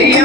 பெரிய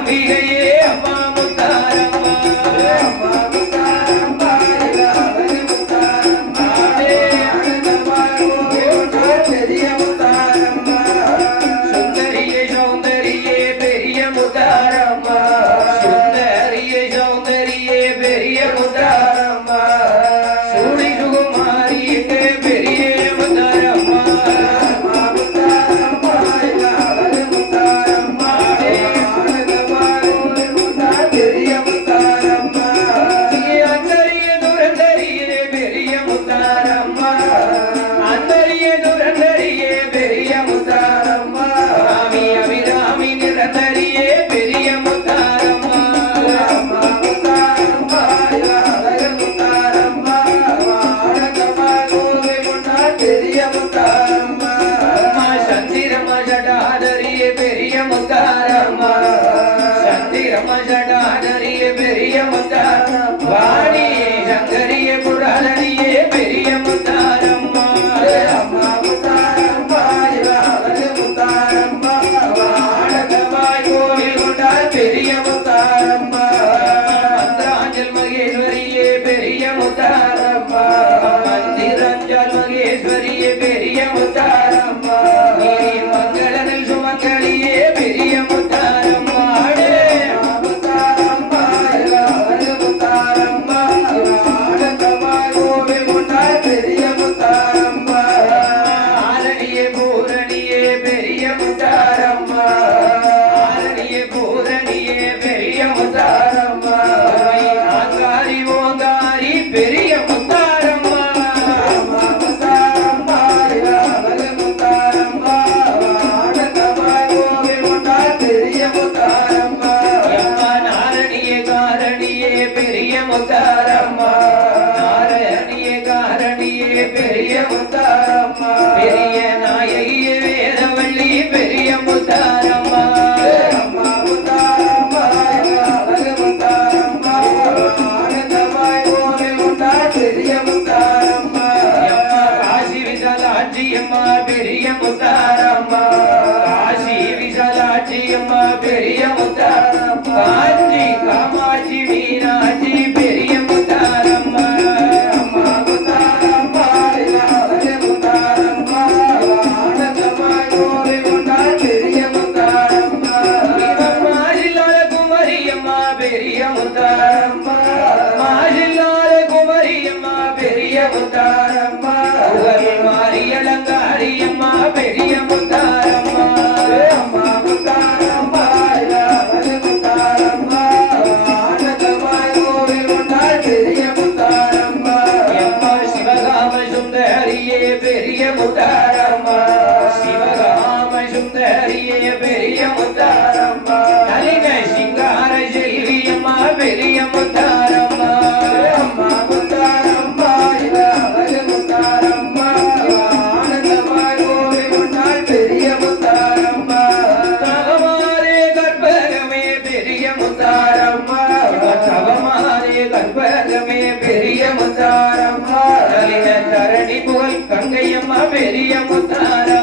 வடிவாம்பிகையே பெரிய பெரிய முத்தாரம் பெரிய முத்தம்மா மாயில்லாத பெரிய முத்தம் gozar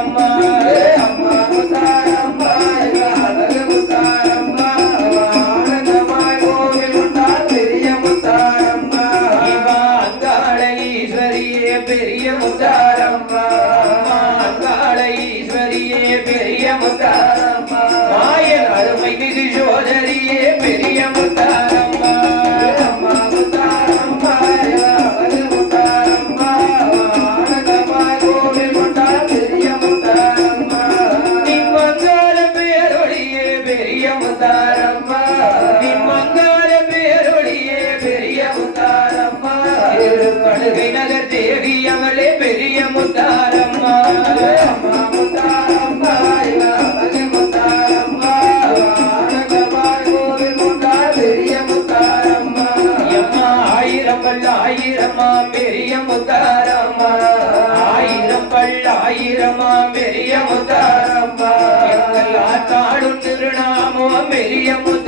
queria mudar.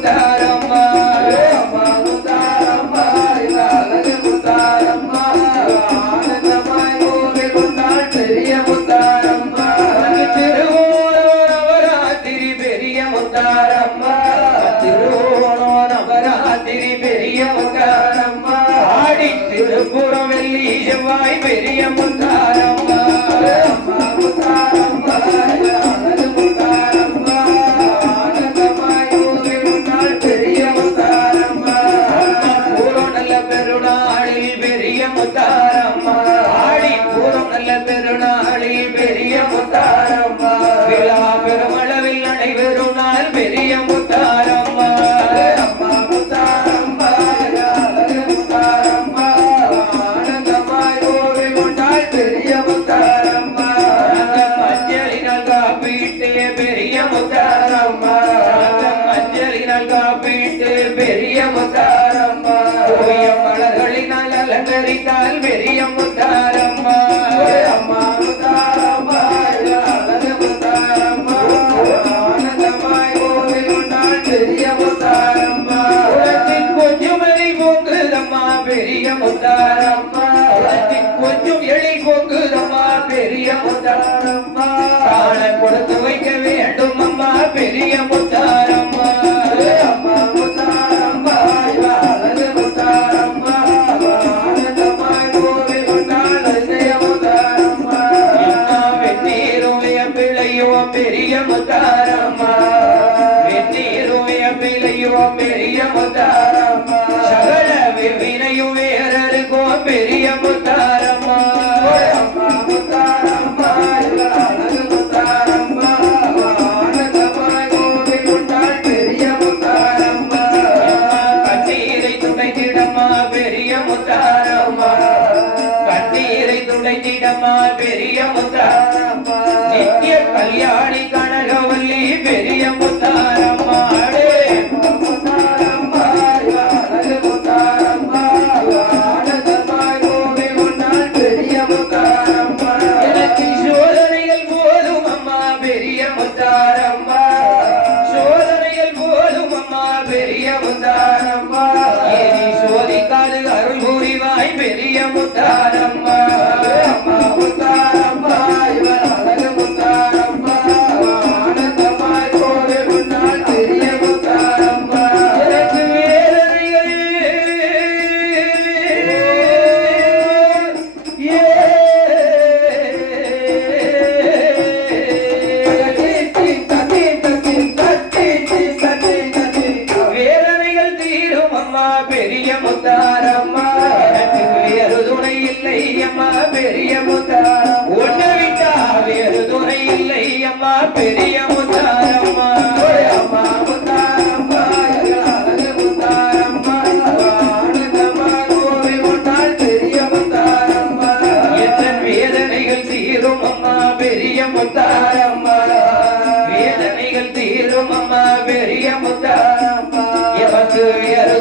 முத்தாரம்மா. கொஞ்சம் எழி கொங்குதம்மா பெரிய முத்தாரம்மா. கொடுத்து பெரிய முத்தாரம்மா நித்திய கல்யாணி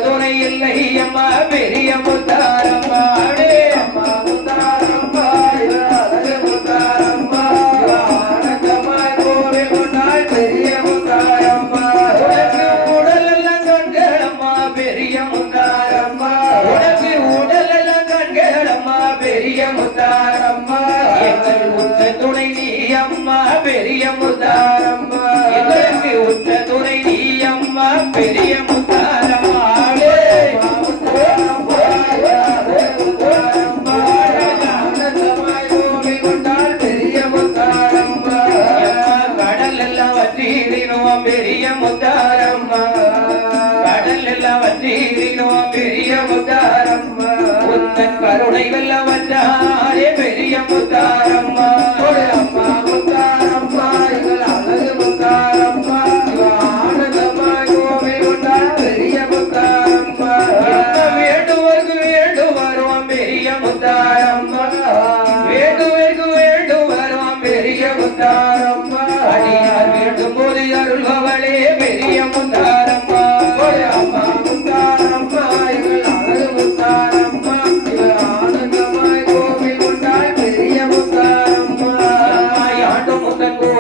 துணை இல்லை அம்மா பெரிய முத்தாரம் മുത്താരമ്മ. കടലെല്ലാവറ്റീനോ പെരിയ മുത്താരമ്മ. ഉത്തൻ കരുണയിലല്ലവറ്റാരെ പെരിയ മുത്താരമ്മ.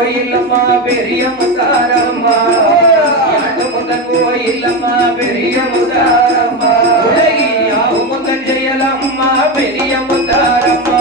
கோயிலம்மா பெரிய முத்தாரம்மா முத கோயிலம்மா பெரிய முத்தாரம்மா உலகில் யாவும் முதல் ஜெயலம்மா பெரிய முத்தாரம்மா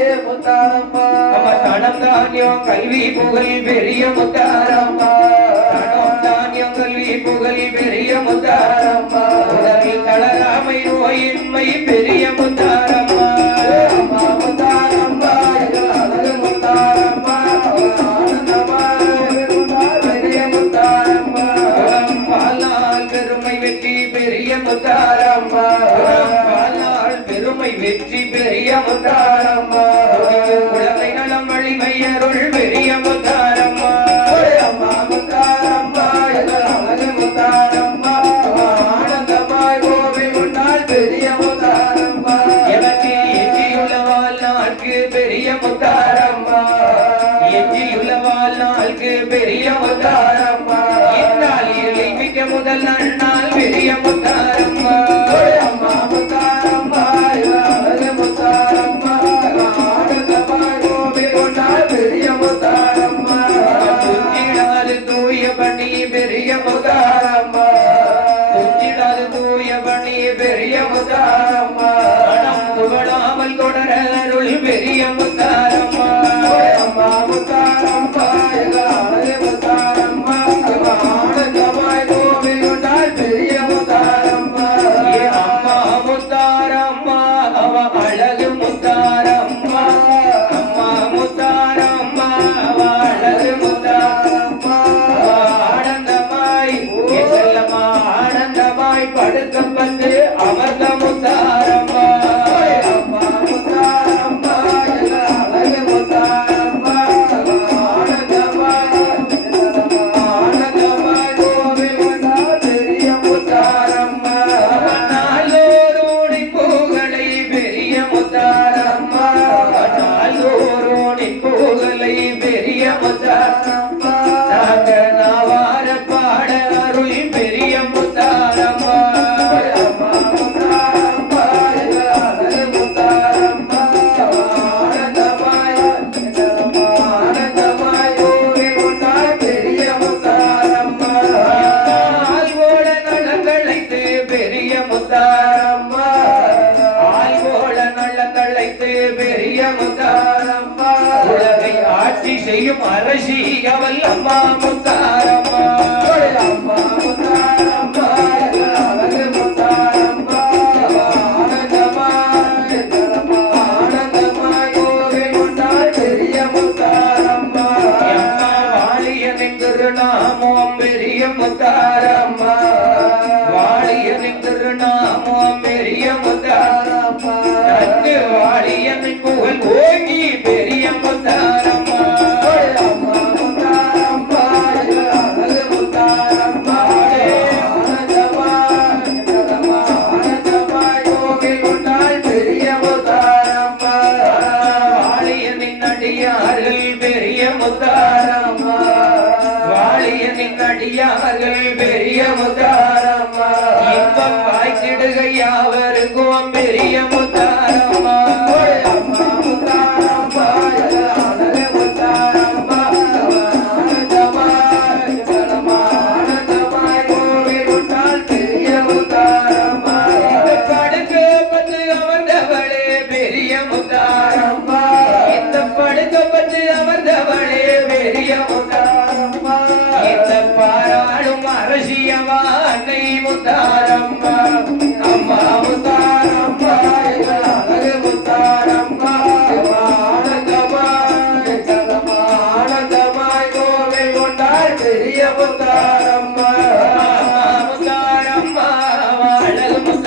முத்தாரம்மா தனம் தானியம் கல்வி புகழ் பெரிய முத்தாரம்மா. தனம் தானியம் கல்வி புகழ் பெரிய முத்தாரம்மா. உதவி தளராமை நோயின்மை பெரிய முத்தாரம்மா 감사합니다.